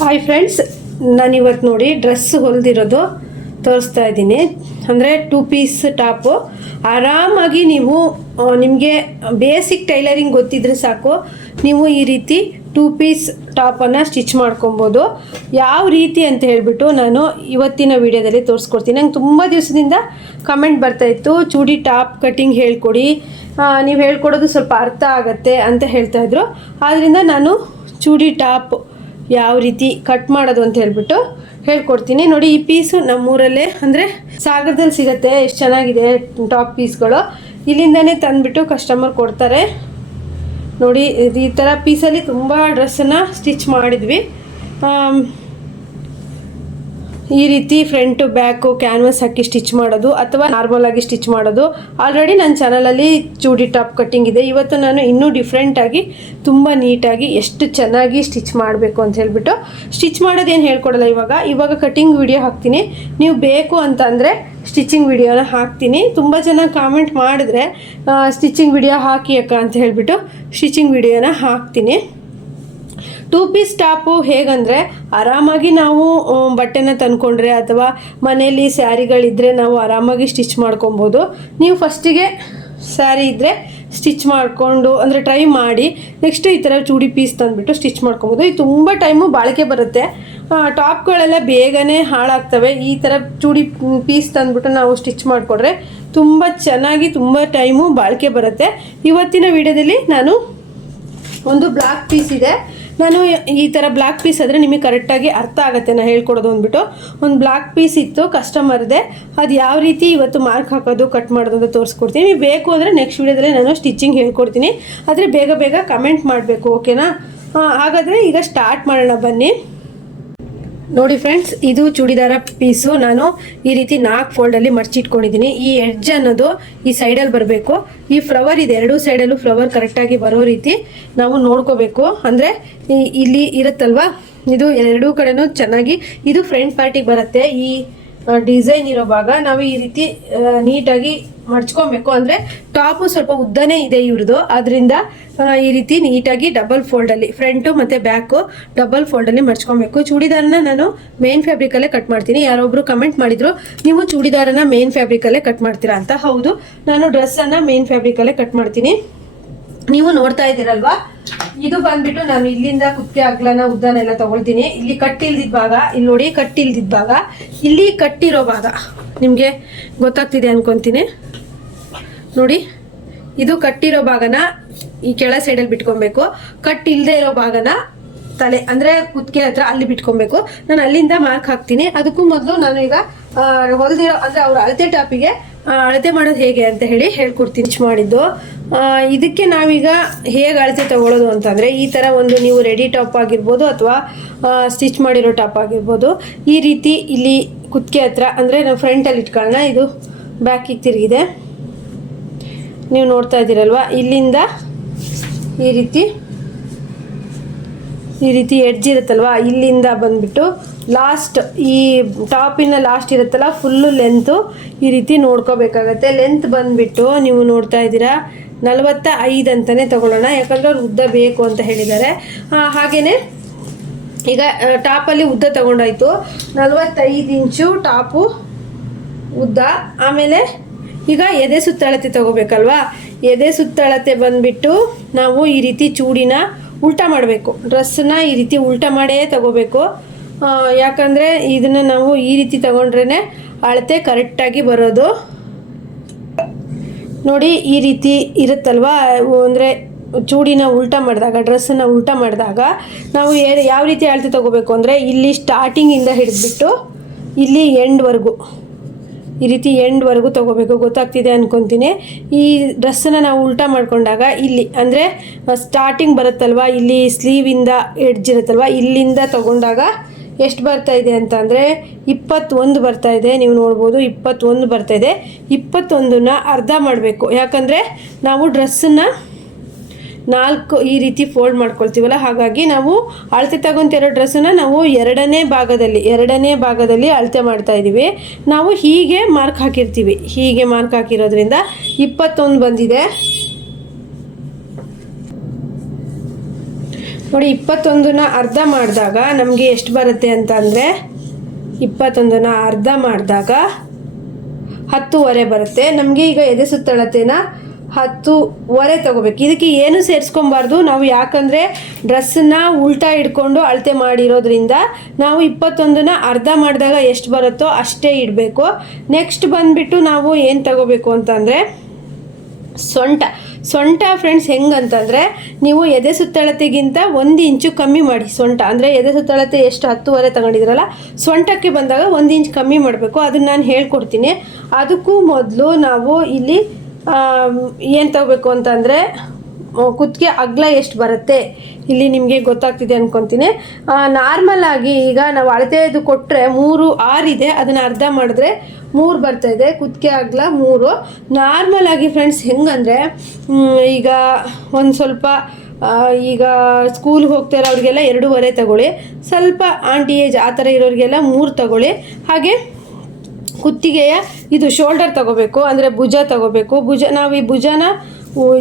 Hi friends, ನಾನಿವತ್ತು ನೋಡಿ dress ಹೊಲಿದಿರೋದು ತೋರಿಸ್ತಾ ಇದ್ದೀನಿ. ಅಂದರೆ 2 ಪೀಸ್ ಟಾಪು. ಆರಾಮಾಗಿ ನೀವು ನಿಮಗೆ ಬೇಸಿಕ್ ಟೈಲರಿಂಗ್ ಗೊತ್ತಿದ್ರೆ ಸಾಕು, ನೀವು ಈ ರೀತಿ 2 ಪೀಸ್ ಟಾಪನ್ನು ಸ್ಟಿಚ್ ಮಾಡ್ಕೊಬೋದು. ಯಾವ ರೀತಿ ಅಂತ ಹೇಳಿಬಿಟ್ಟು ನಾನು ಇವತ್ತಿನ ವಿಡಿಯೋದಲ್ಲಿ ತೋರಿಸ್ಕೊಡ್ತೀನಿ. ನಂಗೆ ತುಂಬ ದಿವಸದಿಂದ ಕಮೆಂಟ್ ಬರ್ತಾಯಿತ್ತು, ಚೂಡಿ ಟಾಪ್ ಕಟ್ಟಿಂಗ್ ಹೇಳ್ಕೊಡಿ, ನೀವು ಹೇಳ್ಕೊಡೋದು ಸ್ವಲ್ಪ ಅರ್ಥ ಆಗುತ್ತೆ ಅಂತ ಹೇಳ್ತಾಯಿದ್ರು. ಆದ್ದರಿಂದ ನಾನು ಚೂಡಿ ಟಾಪ್ ಯಾವ ರೀತಿ ಕಟ್ ಮಾಡೋದು ಅಂತ ಹೇಳ್ಬಿಟ್ಟು ಹೇಳ್ಕೊಡ್ತೀನಿ. ನೋಡಿ, ಈ ಪೀಸು ನಮ್ಮೂರಲ್ಲೇ ಅಂದರೆ ಸಾಗರದಲ್ಲಿ ಸಿಗುತ್ತೆ. ಎಷ್ಟು ಚೆನ್ನಾಗಿದೆ ಟಾಪ್ ಪೀಸ್ಗಳು. ಇಲ್ಲಿಂದನೇ ತಂದುಬಿಟ್ಟು ಕಸ್ಟಮರ್ ಕೊಡ್ತಾರೆ. ನೋಡಿ, ಈ ಥರ ಪೀಸಲ್ಲಿ ತುಂಬ ಡ್ರೆಸ್ಸನ್ನು ಸ್ಟಿಚ್ ಮಾಡಿದ್ವಿ. ಈ ರೀತಿ ಫ್ರಂಟು ಬ್ಯಾಕು ಕ್ಯಾನ್ವಾಸ್ ಹಾಕಿ ಸ್ಟಿಚ್ ಮಾಡೋದು ಅಥವಾ ನಾರ್ಮಲ್ ಆಗಿ ಸ್ಟಿಚ್ ಮಾಡೋದು. ಆಲ್ರೆಡಿ ನನ್ನ ಚಾನಲಲ್ಲಿ ಚೂಡಿ ಟಾಪ್ ಕಟ್ಟಿಂಗ್ ಇದೆ. ಇವತ್ತು ನಾನು ಇನ್ನೂ ಡಿಫ್ರೆಂಟಾಗಿ ತುಂಬ ನೀಟಾಗಿ ಎಷ್ಟು ಚೆನ್ನಾಗಿ ಸ್ಟಿಚ್ ಮಾಡಬೇಕು ಅಂತ ಹೇಳ್ಬಿಟ್ಟು ಸ್ಟಿಚ್ ಮಾಡೋದೇನು ಹೇಳ್ಕೊಡಲ್ಲ. ಇವಾಗ ಕಟ್ಟಿಂಗ್ ವಿಡಿಯೋ ಹಾಕ್ತೀನಿ. ನೀವು ಬೇಕು ಅಂತ ಅಂದರೆ ಸ್ಟಿಚಿಂಗ್ ವಿಡಿಯೋನ ಹಾಕ್ತೀನಿ. ತುಂಬ ಜನ ಕಾಮೆಂಟ್ ಮಾಡಿದ್ರೆ ಸ್ಟಿಚಿಂಗ್ ವಿಡಿಯೋ ಹಾಕಿ ಅಕ್ಕ ಅಂತ ಹೇಳ್ಬಿಟ್ಟು ಸ್ಟಿಚಿಂಗ್ ವಿಡಿಯೋನ ಹಾಕ್ತೀನಿ. 2 ಪೀಸ್ ಟಾಪು ಹೇಗಂದರೆ, ಆರಾಮಾಗಿ ನಾವು ಬಟ್ಟೆನ ತಂದ್ಕೊಂಡ್ರೆ ಅಥವಾ ಮನೆಯಲ್ಲಿ ಸ್ಯಾರಿಗಳಿದ್ದರೆ ನಾವು ಆರಾಮಾಗಿ ಸ್ಟಿಚ್ ಮಾಡ್ಕೊಬೋದು. ನೀವು ಫಸ್ಟಿಗೆ ಸ್ಯಾರಿ ಇದ್ದರೆ ಸ್ಟಿಚ್ ಮಾಡಿಕೊಂಡು ಅಂದರೆ ಟ್ರೈ ಮಾಡಿ, ನೆಕ್ಸ್ಟ್ ಈ ಥರ ಚೂಡಿ ಪೀಸ್ ತಂದುಬಿಟ್ಟು ಸ್ಟಿಚ್ ಮಾಡ್ಕೊಬೋದು. ಇದು ತುಂಬ ಟೈಮು ಬಾಳಿಕೆ ಬರುತ್ತೆ. ಟಾಪ್ಗಳೆಲ್ಲ ಬೇಗನೆ ಹಾಳಾಗ್ತವೆ. ಈ ಥರ ಚೂಡಿ ಪೀಸ್ ತಂದುಬಿಟ್ಟು ನಾವು ಸ್ಟಿಚ್ ಮಾಡಿಕೊಡ್ರೆ ತುಂಬ ಚೆನ್ನಾಗಿ ತುಂಬ ಟೈಮು ಬಾಳಿಕೆ ಬರುತ್ತೆ. ಇವತ್ತಿನ ವಿಡಿಯೋದಲ್ಲಿ ನಾನು ಒಂದು ಬ್ಲಾಕ್ ಪೀಸ್ ಇದೆ. ನಾನು ಈ ಥರ ಬ್ಲಾಕ್ ಪೀಸ್ ಆದರೆ ನಿಮಗೆ ಕರೆಕ್ಟಾಗಿ ಅರ್ಥ ಆಗುತ್ತೆ ನಾನು ಹೇಳ್ಕೊಡೋದು ಅಂದ್ಬಿಟ್ಟು ಒಂದು ಬ್ಲಾಕ್ ಪೀಸ್ ಇತ್ತು ಕಸ್ಟಮರ್ದೆ. ಅದು ಯಾವ ರೀತಿ ಇವತ್ತು ಮಾರ್ಕ್ ಹಾಕೋದು ಕಟ್ ಮಾಡೋದು ಅಂತ ತೋರಿಸ್ಕೊಡ್ತೀನಿ. ನೀವು ಬೇಕು ಅಂದರೆ ನೆಕ್ಸ್ಟ್ ವಿಡಿಯೋದಲ್ಲಿ ನಾನು ಸ್ಟಿಚಿಂಗ್ ಹೇಳ್ಕೊಡ್ತೀನಿ. ಆದರೆ ಬೇಗ ಬೇಗ ಕಮೆಂಟ್ ಮಾಡಬೇಕು, ಓಕೆನಾ? ಹಾಗಾದರೆ ಈಗ ಸ್ಟಾರ್ಟ್ ಮಾಡೋಣ ಬನ್ನಿ. ನೋಡಿ ಫ್ರೆಂಡ್ಸ್, ಇದು ಚೂಡಿದಾರ ಪೀಸು. ನಾನು ಈ ರೀತಿ 4 ಫೋಲ್ಡಲ್ಲಿ ಮರ್ಚಿಟ್ಕೊಂಡಿದ್ದೀನಿ. ಈ ಎಡ್ಜ್ ಅನ್ನೋದು ಈ ಸೈಡಲ್ಲಿ ಬರಬೇಕು. ಈ ಫ್ಲವರ್ ಇದೆ, 2 ಸೈಡಲ್ಲೂ ಫ್ಲವರ್ ಕರೆಕ್ಟಾಗಿ ಬರೋ ರೀತಿ ನಾವು ನೋಡ್ಕೋಬೇಕು. ಅಂದರೆ ಇಲ್ಲಿ ಇರುತ್ತಲ್ವ, ಇದು 2 ಕಡೆನೂ ಚೆನ್ನಾಗಿ ಇದು ಫ್ರಂಟ್ ಪಾರ್ಟಿಗೆ ಬರುತ್ತೆ. ಈ ಡಿಸೈನ್ ಇರೋ ಭಾಗ ನಾವು ಈ ರೀತಿ ನೀಟಾಗಿ ಮಡ್ಚ್ಕೊಬೇಕು. ಅಂದರೆ ಟಾಪು ಸ್ವಲ್ಪ ಉದ್ದನೇ ಇದೆ ಇವ್ರದ್ದು, ಅದರಿಂದ ಈ ರೀತಿ ನೀಟಾಗಿ ಡಬಲ್ ಫೋಲ್ಡಲ್ಲಿ ಫ್ರಂಟು ಮತ್ತು ಬ್ಯಾಕು ಡಬಲ್ ಫೋಲ್ಡಲ್ಲಿ ಮಡ್ಚ್ಕೊಬೇಕು. ಚೂಡಿದಾರನ ನಾನು ಮೇನ್ ಫ್ಯಾಬ್ರಿಕಲ್ಲೇ ಕಟ್ ಮಾಡ್ತೀನಿ. ಯಾರೊಬ್ಬರು ಕಮೆಂಟ್ ಮಾಡಿದ್ರು, ನೀವು ಚೂಡಿದಾರನ ಮೇನ್ ಫ್ಯಾಬ್ರಿಕಲ್ಲೇ ಕಟ್ ಮಾಡ್ತೀರಾ ಅಂತ. ಹೌದು, ನಾನು ಡ್ರೆಸ್ಸನ್ನು ಮೇನ್ ಫ್ಯಾಬ್ರಿಕಲ್ಲೇ ಕಟ್ ಮಾಡ್ತೀನಿ. ನೀವು ನೋಡ್ತಾ ಇದ್ದೀರಲ್ವಾ, ಇದು ಬಂದ್ಬಿಟ್ಟು ನಾನು ಇಲ್ಲಿಂದ ಕುತ್ತಿಗೆ ಅಗ್ಲನ ಉದ್ದನೆಲ್ಲ ತಗೊಳ್ತೀನಿ. ಇಲ್ಲಿ ಕಟ್ಟಿಲ್ದಿದ್ದ ಭಾಗ, ಇಲ್ಲಿ ನೋಡಿ ಕಟ್ಟಿಲ್ದಿದ್ದ ಭಾಗ, ಇಲ್ಲಿ ಕಟ್ಟಿರೋ ಭಾಗ ನಿಮಗೆ ಗೊತ್ತಾಗ್ತಿದೆ ಅನ್ಕೊತೀನಿ. ನೋಡಿ, ಇದು ಕಟ್ಟಿರೋ ಭಾಗನ ಈ ಕೆಳ ಸೈಡಲ್ಲಿ ಬಿಟ್ಕೊಬೇಕು. ಕಟ್ಟಿಲ್ಲದೆ ಇರೋ ಭಾಗನ ತಲೆ ಅಂದರೆ ಕುತ್ತಿಗೆ ಹತ್ರ ಅಲ್ಲಿ ಬಿಟ್ಕೊಬೇಕು. ನಾನು ಅಲ್ಲಿಂದ ಮಾರ್ಕ್ ಹಾಕ್ತೀನಿ. ಅದಕ್ಕೂ ಮೊದಲು ನಾನು ಈಗ ಹೊಲ್ದಿರೋ ಅಂದರೆ ಅವ್ರ ಅಳತೆ ಟಾಪಿಗೆ ಅಳತೆ ಮಾಡೋದು ಹೇಗೆ ಅಂತ ಹೇಳಿ ಹೇಳ್ಕೊಡ್ತೀನಿ. ಮಾಡಿದ್ದು ಇದಕ್ಕೆ ನಾವೀಗ ಹೇಗೆ ಅಳತೆ ತಗೊಳ್ಳೋದು ಅಂತಂದರೆ, ಈ ಥರ ಒಂದು ನೀವು ರೆಡಿ ಟಾಪ್ ಆಗಿರ್ಬೋದು ಅಥವಾ ಸ್ಟಿಚ್ ಮಾಡಿರೋ ಟಾಪ್ ಆಗಿರ್ಬೋದು, ಈ ರೀತಿ ಇಲ್ಲಿ ಕುತ್ತಿಗೆ ಹತ್ರ ಅಂದರೆ ನಾವು ಫ್ರಂಟಲ್ಲಿ ಇಟ್ಕೊಳ್ಳೋಣ. ಇದು ಬ್ಯಾಕಿಗೆ ತಿರುಗಿದೆ, ನೀವು ನೋಡ್ತಾ ಇದ್ದೀರಲ್ವ. ಇಲ್ಲಿಂದ ಈ ರೀತಿ ಎಡ್ಜ್ ಇರುತ್ತಲ್ವ, ಇಲ್ಲಿಂದ ಬಂದ್ಬಿಟ್ಟು ಲಾಸ್ಟ್ ಈ ಟಾಪಿನ ಲಾಸ್ಟ್ ಇರುತ್ತಲ್ಲ ಫುಲ್ಲು ಲೆಂತು ಈ ರೀತಿ ನೋಡ್ಕೋಬೇಕಾಗತ್ತೆ. ಲೆಂತ್ ಬಂದ್ಬಿಟ್ಟು ನೀವು ನೋಡ್ತಾ ಇದ್ದೀರಾ 45 ಅಂತಲೇ ತಗೊಳ್ಳೋಣ, ಯಾಕಂದರೆ ಅವ್ರು ಉದ್ದ ಬೇಕು ಅಂತ ಹೇಳಿದ್ದಾರೆ. ಹಾಗೆಯೇ ಈಗ ಟಾಪಲ್ಲಿ ಉದ್ದ ತಗೊಂಡಾಯ್ತು, 45 ಇಂಚು ಟಾಪು ಉದ್ದ. ಆಮೇಲೆ ಈಗ ಎದೆ ಸುತ್ತಳತೆ ತಗೋಬೇಕಲ್ವಾ. ಎದೆ ಸುತ್ತಳತೆ ಬಂದ್ಬಿಟ್ಟು ನಾವು ಈ ರೀತಿ ಚೂಡಿನ ಉಲ್ಟಾ ಮಾಡಬೇಕು. ಡ್ರೆಸ್ಸನ್ನ ಈ ರೀತಿ ಉಲ್ಟಾ ಮಾಡೇ ತಗೋಬೇಕು. ಯಾಕಂದರೆ ಇದನ್ನು ನಾವು ಈ ರೀತಿ ತಗೊಂಡ್ರೇ ಅಳತೆ ಕರೆಕ್ಟಾಗಿ ಬರೋದು. ನೋಡಿ, ಈ ರೀತಿ ಇರುತ್ತಲ್ವ, ಅಂದರೆ ಚೂಡಿನ ಉಲ್ಟಾ ಮಾಡಿದಾಗ, ಡ್ರೆಸ್ಸನ್ನು ಉಲ್ಟಾ ಮಾಡಿದಾಗ ನಾವು ಯಾವ ರೀತಿ ಅಳತೆ ತಗೋಬೇಕು ಅಂದರೆ, ಇಲ್ಲಿ ಸ್ಟಾರ್ಟಿಂಗಿಂದ ಹಿಡಿದ್ಬಿಟ್ಟು ಇಲ್ಲಿ ಎಂಡ್ವರೆಗೂ ಈ ರೀತಿ ಎಂಡ್ವರೆಗೂ ತೊಗೋಬೇಕು. ಗೊತ್ತಾಗ್ತಿದೆ ಅನ್ಕೊತೀನಿ. ಈ ಡ್ರೆಸ್ಸನ್ನು ನಾವು ಉಲ್ಟಾ ಮಾಡ್ಕೊಂಡಾಗ ಇಲ್ಲಿ ಅಂದರೆ ಸ್ಟಾರ್ಟಿಂಗ್ ಬರುತ್ತಲ್ವ, ಇಲ್ಲಿ ಸ್ಲೀವಿಂದ ಎಡ್ಜ್ ಇರುತ್ತಲ್ವ, ಇಲ್ಲಿಂದ ತೊಗೊಂಡಾಗ ಎಷ್ಟು ಬರ್ತಾಯಿದೆ ಅಂತ ಅಂದರೆ 21 ಬರ್ತಾಯಿದೆ. ನೀವು ನೋಡ್ಬೋದು 21 ಬರ್ತಾಯಿದೆ. 21ನ ಅರ್ಧ ಮಾಡಬೇಕು. ಯಾಕಂದರೆ ನಾವು ಡ್ರೆಸ್ಸನ್ನು 4 ಈ ರೀತಿ ಫೋಲ್ಡ್ ಮಾಡ್ಕೊಳ್ತೀವಲ್ಲ, ಹಾಗಾಗಿ ನಾವು ಅಳತೆ ತಗೊಂತಿರೋ ಡ್ರೆಸ್ಸನ್ನು ನಾವು ಎರಡನೇ ಭಾಗದಲ್ಲಿ ಅಳತೆ ಮಾಡ್ತಾ ಇದ್ದೀವಿ. ನಾವು ಹೀಗೆ ಮಾರ್ಕ್ ಹಾಕಿರ್ತೀವಿ. ಹೀಗೆ ಮಾರ್ಕ್ ಹಾಕಿರೋದ್ರಿಂದ 21 ಬಂದಿದೆ. ನೋಡಿ 21ನ ಅರ್ಧ ಮಾಡಿದಾಗ ನಮಗೆ ಎಷ್ಟು ಬರುತ್ತೆ ಅಂತ ಅಂದರೆ 21ನ ಅರ್ಧ ಮಾಡಿದಾಗ 10.5 ಬರುತ್ತೆ. ನಮಗೆ ಈಗ ಎದೆ ಸುತ್ತಳತೆನ 10.5 ತಗೋಬೇಕು. ಇದಕ್ಕೆ ಏನು ಸೇರಿಸ್ಕೊಬಾರ್ದು ನಾವು, ಯಾಕಂದರೆ ಡ್ರೆಸ್ಸನ್ನ ಉಲ್ಟಾ ಇಟ್ಕೊಂಡು ಅಳತೆ ಮಾಡಿರೋದ್ರಿಂದ ನಾವು 21ನ ಅರ್ಧ ಮಾಡಿದಾಗ ಎಷ್ಟು ಬರುತ್ತೋ ಅಷ್ಟೇ ಇಡಬೇಕು. ನೆಕ್ಸ್ಟ್ ಬಂದುಬಿಟ್ಟು ನಾವು ಏನು ತಗೋಬೇಕು ಅಂತಂದರೆ ಸೊಂಟ ಫ್ರೆಂಡ್ಸ್. ಹೆಂಗಂತಂದರೆ ನೀವು ಎದೆ ಸುತ್ತಳತೆಗಿಂತ 1 ಇಂಚು ಕಮ್ಮಿ ಮಾಡಿ ಸೊಂಟ. ಅಂದರೆ ಎದೆ ಸುತ್ತಳತೆ ಎಷ್ಟು 10.5 ತಗೊಂಡಿದ್ರಲ್ಲ, ಸೊಂಟಕ್ಕೆ ಬಂದಾಗ 1 ಇಂಚ್ ಕಮ್ಮಿ ಮಾಡಬೇಕು. ಅದನ್ನು ನಾನು ಹೇಳ್ಕೊಡ್ತೀನಿ. ಅದಕ್ಕೂ ಮೊದಲು ನಾವು ಇಲ್ಲಿ ಏನು ತಗೋಬೇಕು ಅಂತಂದರೆ ಕುತ್ತಿಗೆ ಅಗಲ ಎಷ್ಟು ಬರುತ್ತೆ ಇಲ್ಲಿ ನಿಮಗೆ ಗೊತ್ತಾಗ್ತಿದೆ ಅಂದ್ಕೊತೀನಿ. ನಾರ್ಮಲ್ ಆಗಿ ಈಗ ನಾವು ಅಳತೆದು ಕೊಟ್ಟರೆ 3.6 ಇದೆ, ಅದನ್ನು ಅರ್ಧ ಮಾಡಿದ್ರೆ 3 ಬರ್ತಾಯಿದೆ. ಕುತ್ತಿಗೆ ಅಗಲ 3 ನಾರ್ಮಲ್ ಆಗಿ ಫ್ರೆಂಡ್ಸ್. ಹೆಂಗಂದರೆ ಈಗ ಒಂದು ಸ್ವಲ್ಪ ಈಗ ಸ್ಕೂಲ್ಗೆ ಹೋಗ್ತಾರೆ ಅವ್ರಿಗೆಲ್ಲ 2.5 ತಗೊಳ್ಳಿ. ಸ್ವಲ್ಪ ಆಂಟಿ ಏಜ್ ಆ ಥರ ಇರೋರಿಗೆಲ್ಲ 3 ತಗೊಳ್ಳಿ. ಹಾಗೆ ಕುತ್ತಿಗೆಯ ಇದು ಶೋಲ್ಡರ್ ತಗೋಬೇಕು, ಅಂದರೆ ಭುಜ ತಗೋಬೇಕು. ನಾವು ಈ ಭುಜನ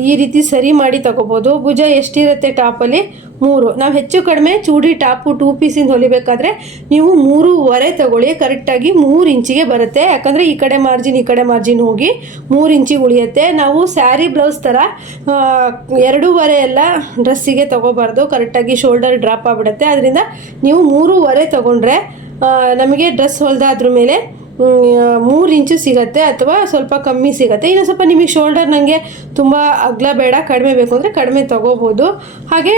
ಈ ರೀತಿ ಸರಿ ಮಾಡಿ ತಗೋಬೋದು. ಭುಜ ಎಷ್ಟಿರುತ್ತೆ ಟಾಪಲ್ಲಿ 3. ನಾವು ಹೆಚ್ಚು ಕಡಿಮೆ ಚೂಡಿ ಟಾಪು 2 ಪೀಸಿಂದ ಹೊಲಿಬೇಕಾದ್ರೆ ನೀವು 3.5 ತಗೊಳ್ಳಿ. ಕರೆಕ್ಟಾಗಿ 3 ಇಂಚಿಗೆ ಬರುತ್ತೆ. ಯಾಕಂದರೆ ಈ ಕಡೆ ಮಾರ್ಜಿನ್ ಹೋಗಿ 3 ಇಂಚಿಗೆ ಉಳಿಯುತ್ತೆ. ನಾವು ಸ್ಯಾರಿ ಬ್ಲೌಸ್ ಥರ 2.5 ಎಲ್ಲ ಡ್ರೆಸ್ಸಿಗೆ ತಗೋಬಾರ್ದು. ಕರೆಕ್ಟಾಗಿ ಶೋಲ್ಡರ್ ಡ್ರಾಪ್ ಆಗಿಬಿಡುತ್ತೆ. ಅದರಿಂದ ನೀವು 3.5 ತಗೊಂಡ್ರೆ ನಮಗೆ ಡ್ರೆಸ್ ಹೊಲಿದಾದ್ರ ಮೇಲೆ 3 ಇಂಚು ಸಿಗುತ್ತೆ, ಅಥವಾ ಸ್ವಲ್ಪ ಕಮ್ಮಿ ಸಿಗುತ್ತೆ. ಇನ್ನು ಸ್ವಲ್ಪ ನಿಮಗೆ ಶೋಲ್ಡರ್ ನನಗೆ ತುಂಬ ಅಗಲ ಬೇಡ, ಕಡಿಮೆ ಬೇಕು ಅಂದರೆ ಕಡಿಮೆ ತೊಗೋಬೋದು. ಹಾಗೆ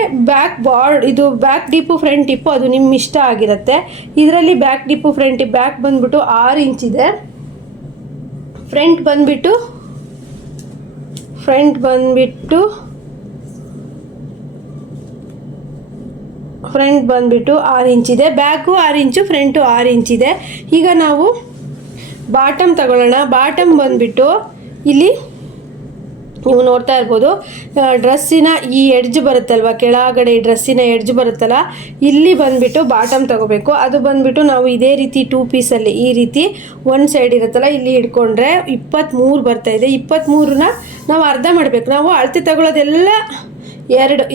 ಇದು ಬ್ಯಾಕ್ ಡಿಪ್ಪು ಫ್ರಂಟ್ ಡಿಪ್ಪು ಅದು ನಿಮ್ಮ ಇಷ್ಟ ಆಗಿರುತ್ತೆ. ಇದರಲ್ಲಿ back dip front dip back ಬಂದುಬಿಟ್ಟು 6 ಇಂಚಿದೆ. ಫ್ರಂಟ್ ಬಂದುಬಿಟ್ಟು 6 ಇಂಚಿದೆ. ಬ್ಯಾಕು 6 ಇಂಚು, ಫ್ರಂಟು 6 ಇಂಚಿದೆ. ಈಗ ನಾವು ಬಾಟಮ್ ತಗೊಳ್ಳೋಣ. ಬಾಟಮ್ ಬಂದುಬಿಟ್ಟು ಇಲ್ಲಿ ನೀವು ನೋಡ್ತಾ ಇರ್ಬೋದು, ಡ್ರೆಸ್ಸಿನ ಈ ಎಡ್ಜ್ ಬರುತ್ತಲ್ವ, ಕೆಳಗಡೆ ಡ್ರೆಸ್ಸಿನ ಎಡ್ಜ್ ಬರುತ್ತಲ್ಲ, ಇಲ್ಲಿ ಬಂದುಬಿಟ್ಟು ಬಾಟಮ್ ತಗೋಬೇಕು. ಅದು ಬಂದುಬಿಟ್ಟು ನಾವು ಇದೇ ರೀತಿ 2 ಪೀಸಲ್ಲಿ ಈ ರೀತಿ ಒಂದು ಸೈಡ್ ಇರುತ್ತಲ್ಲ, ಇಲ್ಲಿ ಹಿಡ್ಕೊಂಡ್ರೆ 23 ಬರ್ತಾಯಿದೆ. 23ನ ನಾವು ಅರ್ಧ ಮಾಡಬೇಕು. ನಾವು ಅಳತೆ ತಗೊಳ್ಳೋದೆಲ್ಲ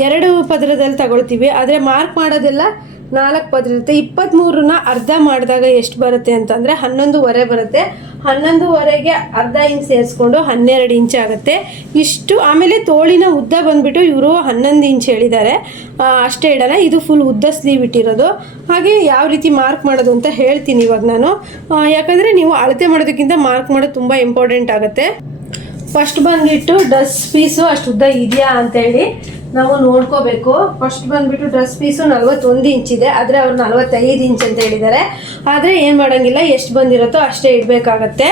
ಎರಡು ಪದರದಲ್ಲಿ ತಗೊಳ್ತೀವಿ, ಆದರೆ ಮಾರ್ಕ್ ಮಾಡೋದೆಲ್ಲ 4 ಪದರ ಇರುತ್ತೆ. 23ನ ಅರ್ಧ ಮಾಡಿದಾಗ ಎಷ್ಟು ಬರುತ್ತೆ ಅಂತಂದರೆ 11.5 ಬರುತ್ತೆ. 11.5ಗೆ ಅರ್ಧ ಇಂಚ್ ಸೇರಿಸ್ಕೊಂಡು 12 ಇಂಚ್ ಆಗುತ್ತೆ. ಇಷ್ಟು. ಆಮೇಲೆ ತೋಳಿನ ಉದ್ದ ಬಂದುಬಿಟ್ಟು ಇವರು 11 ಇಂಚ್ ಹೇಳಿದ್ದಾರೆ, ಅಷ್ಟೇ ಇಡೋಣ. ಇದು ಫುಲ್ ಉದ್ದ ಸ್ಲೀವ್ ಇಟ್ಟಿರೋದು. ಹಾಗೆ ಯಾವ ರೀತಿ ಮಾರ್ಕ್ ಮಾಡೋದು ಅಂತ ಹೇಳ್ತೀನಿ ಇವಾಗ ನಾನು. ಯಾಕಂದರೆ ನೀವು ಅಳತೆ ಮಾಡೋದಕ್ಕಿಂತ ಮಾರ್ಕ್ ಮಾಡೋದು ತುಂಬ ಇಂಪಾರ್ಟೆಂಟ್ ಆಗುತ್ತೆ. ಫಸ್ಟ್ ಬಂದುಬಿಟ್ಟು ಡ್ರೆಸ್ ಪೀಸು ಅಷ್ಟು ಉದ್ದ ಇದೆಯಾ ಅಂತೇಳಿ ನಾವು ನೋಡ್ಕೋಬೇಕು. ಫಸ್ಟ್ ಬಂದುಬಿಟ್ಟು ಡ್ರೆಸ್ ಪೀಸು 41 ಇಂಚಿದೆ, ಆದರೆ ಅವ್ರು 45 ಇಂಚ್ ಅಂತ ಹೇಳಿದ್ದಾರೆ. ಆದರೆ ಏನು ಮಾಡೋಂಗಿಲ್ಲ, ಎಷ್ಟು ಬಂದಿರುತ್ತೋ ಅಷ್ಟೇ ಇಡಬೇಕಾಗತ್ತೆ.